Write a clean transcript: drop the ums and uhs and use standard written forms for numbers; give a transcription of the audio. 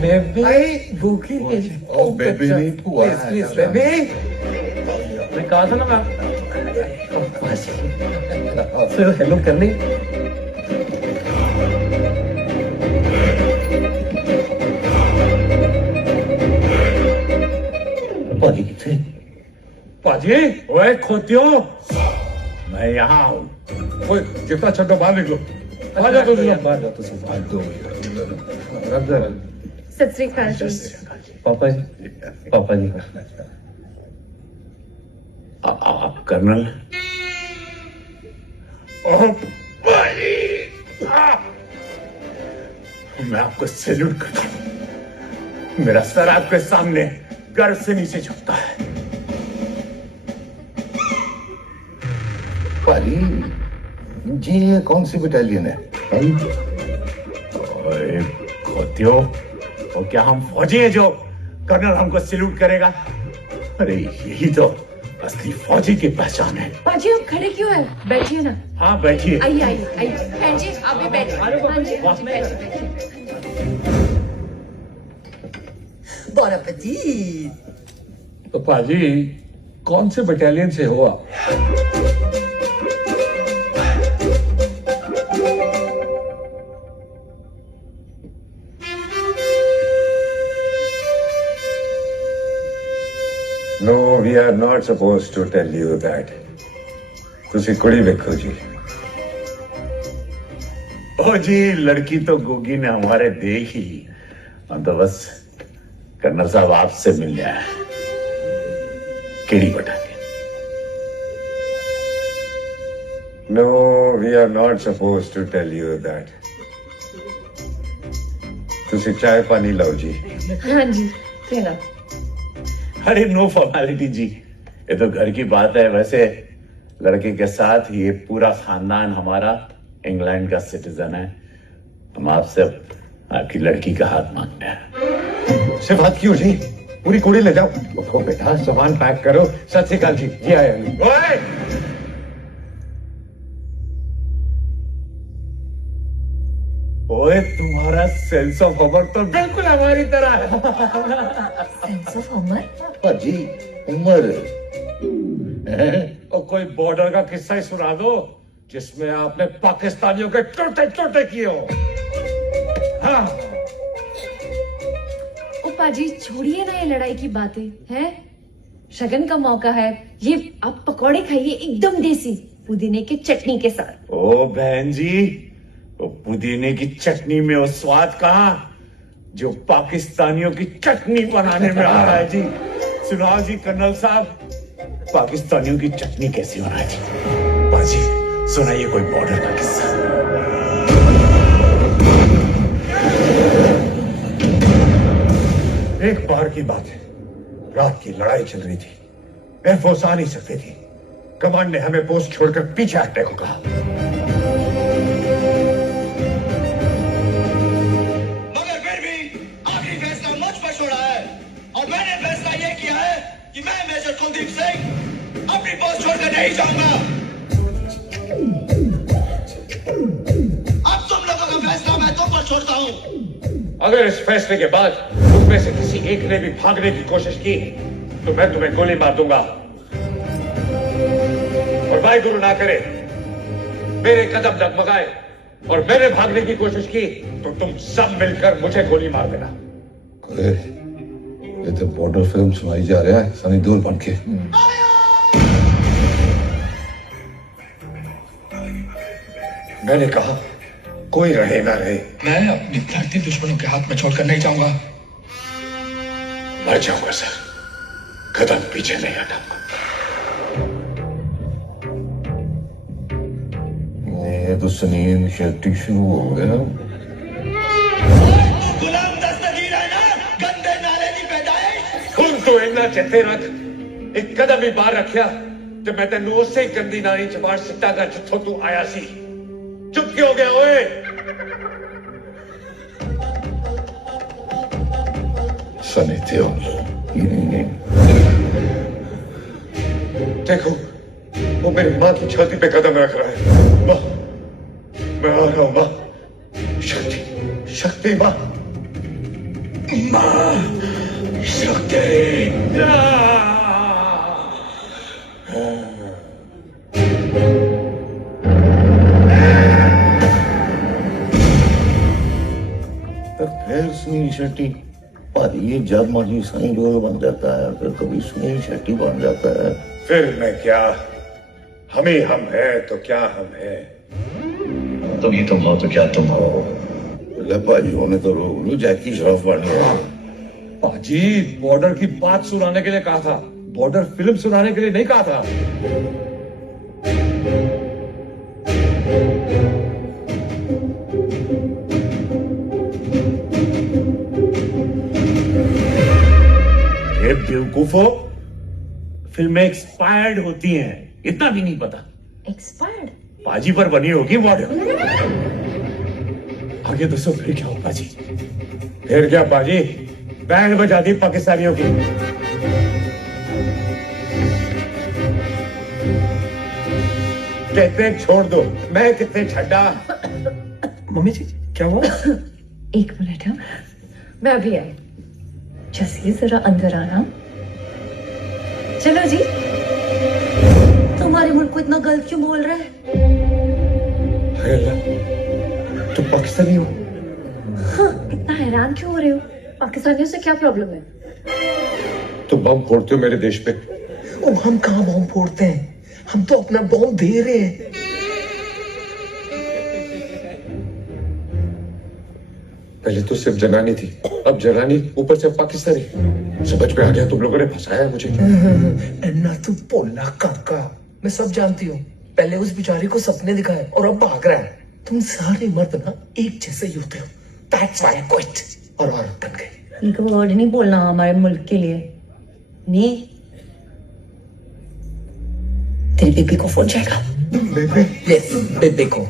Baby भूखी नहीं। ओ baby नहीं हुआ है। Please baby. मैं कहा था ना मैं फिर हेलो करनी। पाजी किथे? पाजी ओए खोतियो मैं यहाँ हूँ। ओए जितना छड्डो बाहर निकलो। आ जाओ तुम लोग। बाहर जाओ तुम। सत श्री अकाल जी। पापा जी पापा जी आप कर्नल? ओह पाजी मैं आपको सैल्यूट करता हूँ। मेरा सर आपके सामने गर्व से नीचे झुकता है। पाजी जी ये कौन सी बटालियन है? ओए खोतियो तो क्या हम फौजी हैं जो कर्नल हमको सैल्यूट करेगा? अरे यही तो असली फौजी की पहचान है। पाजी आप खड़े क्यों हैं? बैठिए ना। हाँ बैठिए। आइए आइए आइए। बहन जी आप भी बैठिए। हाँ जी हाँ जी बैठिए। Bon appétit! तो पाजी कौन से बटालियन से हो आप? No, we are not supposed to tell you that. ਤੁਸੀਂ ਕੁੜੀ ਵੇਖੋ ਜੀ। ओ जी लड़की तो गोगी ने हमारे देख ही ली। हम तो बस कर्नल साहब आपसे मिलने आए। केड़ी battalion? No, we are not supposed to tell you that. ਤੁਸੀਂ ਚਾय पानी लाओ जी। हाँ जी लेना। अरे नो फॉर्मेलिटी जी, ये तो घर की बात है। वैसे लड़के के साथ ये पूरा खानदान हमारा इंग्लैंड का सिटीजन है। हम आपसे आपकी लड़की का हाथ मांगते हैं। सिर्फ हाथ क्यों जी? पूरी कुड़ी ले जाओ। उठो बेटा सामान पैक करो। सत श्री अकाल जी। जी आए अली। ओए! ओए तुम्हारा सेंस ऑफ ह्यूमर तो बिल्कुल हमारी तरह है। Sense of humour? पाजी उम्र और कोई बॉर्डर का किस्सा ही सुना दो जिसमें आपने पाकिस्तानियों के टोटे टोटे किए हो। हाँ ओ पाजी छोड़िए ना ये लड़ाई की बातें हैं। शगन का मौका है, ये आप पकौड़े खाइए एकदम देसी पुदीने के चटनी के साथ। ओ बहन जी, वो पुदीने की चटनी में वो स्वाद कहाँ जो पाकिस्तानियों की चटनी बनाने में आ रहा है जी। सुनाओ जी कर्नल साहब, पाकिस्तानियों की चटनी कैसी बनाई जी? बाजी सुनाइए कोई बॉर्डर का किस्सा। एक बार की बात है, रात की लड़ाई चल रही थी। एयरफोर्स आ नहीं सकती थी। कमांड ने हमें पोस्ट छोड़कर पीछे हटने को कहा। मगर फिर भी आखिरी फैसला मुझ पर छोड़ा है और मैंने फैसला ये किया है कि मैं मेजर कुलदीप सिंह अपनी पोस्ट छोड़कर नहीं जाऊंगा। अब तुम लोगों का फैसला मैं तुम पर छोड़ता हूँ। अगर इस फैसले के बाद तुम में से किसी एक ने भी भागने की कोशिश की तो मैं तुम्हें गोली मार दूंगा। और भाई गुरु ना करे मेरे कदम डगमगाए और मैंने भागने की कोशिश की तो तुम सब मिलकर मुझे गोली मार देना। ये तो बॉर्डर फिल्म सुनाई जा रहा है सनी देओल बन के। मैंने कहा कोई रहे ना रहे मैं अपनी धरती दुश्मनों के हाथ में छोड़कर नहीं जाऊंगा। मर जाऊंगा सर, कदम पीछे नहीं हटाऊंगा। ये तो सनीन शेट्टी शुरू हो गया। गुलाम दस्तगीर है ना, गंदे नाले की पैदाइश। ਹੁਣ ਤੂੰ ਇੰਨਾ ਚਿੱਤੇ ਰੱਖ, ਇੱਕ ਕਦਮ ਹੀ ਬਾਹਰ ਰੱਖਿਆ ਤੇ ਮੈਂ ਤੈਨੂੰ ਉਸੇ ਗੰਦੀ ਨਾਲੀ ਚ ਬਾਹਰ ਸਿੱਟਾਂਗਾ ਜਿੱਥੋਂ ਤੂੰ ਆਇਆ ਸੀ। ਚੁੱਪ ਕਿਉਂ ਗਿਆ ਓਏ? सनी देओल देखो वो मेरी माँ की छाती पे कदम रख रहा है। माँ मैं आ रहा हूँ माँ। शक्ति शक्ति माँ। फिर सुनील शेट्टी। पर ये जब मर्जी सनी देओल बन जाता है, फिर कभी सुनील शेट्टी बन जाता है। फिर मैं क्या, हम ही हम है तो क्या हम है। तुम ही तुम हो तो क्या तुम हो। भाई होने तो रोक जैकी श्रॉफ बने हो। पाजी बॉर्डर की बात सुनाने के लिए कहा था, बॉर्डर फिल्म सुनाने के लिए नहीं कहा था। ये बेवकूफो, फिल्में एक्सपायर्ड होती हैं, इतना भी नहीं पता। एक्सपायर्ड? पाजी पर बनी होगी बॉर्डर। आगे दसो फिर क्या हो पाजी? फिर क्या पाजी, बैंड बजा दी पाकिस्तानियों की। कहते छोड़ दो, मैं कितने छड्डा। मम्मी जी क्या हुआ? एक मिनट हाँ, मैं अभी आई। जैसे जरा अंदर आना। चलो जी। तुम्हारे मुल्क को इतना गलत क्यों बोल रहा है? हाय अल्लाह, तुम पाकिस्तानी हो? हाँ, इतना हैरान क्यों हो रहे हो? पाकिस्तानियों से क्या प्रॉब्लम है? तुम बम फोड़ते हो मेरे देश पे। ओ, हम कहाँ बॉम्ब फोड़ते हैं, हम तो अपना बॉम्ब दे रहे हैं। पहले तो सिर्फ जनानी थी, अब जनानी ऊपर से पाकिस्तानी। समझ में आ गया, तुम लोगों ने फंसाया मुझे। अन्ना तू पोला काका, मैं सब जानती हूँ। पहले उस बेचारी को सपने दिखाए और अब भाग रहा है। तुम सारे मर्द ना एक जैसे ही होते हो। That's why I quit और औरत बन गई। इनको वर्ड नहीं बोलना हमारे मुल्क के लिए। नहीं। तेरी बेबी को फोन जाएगा। बेबे? यस, बेबे को।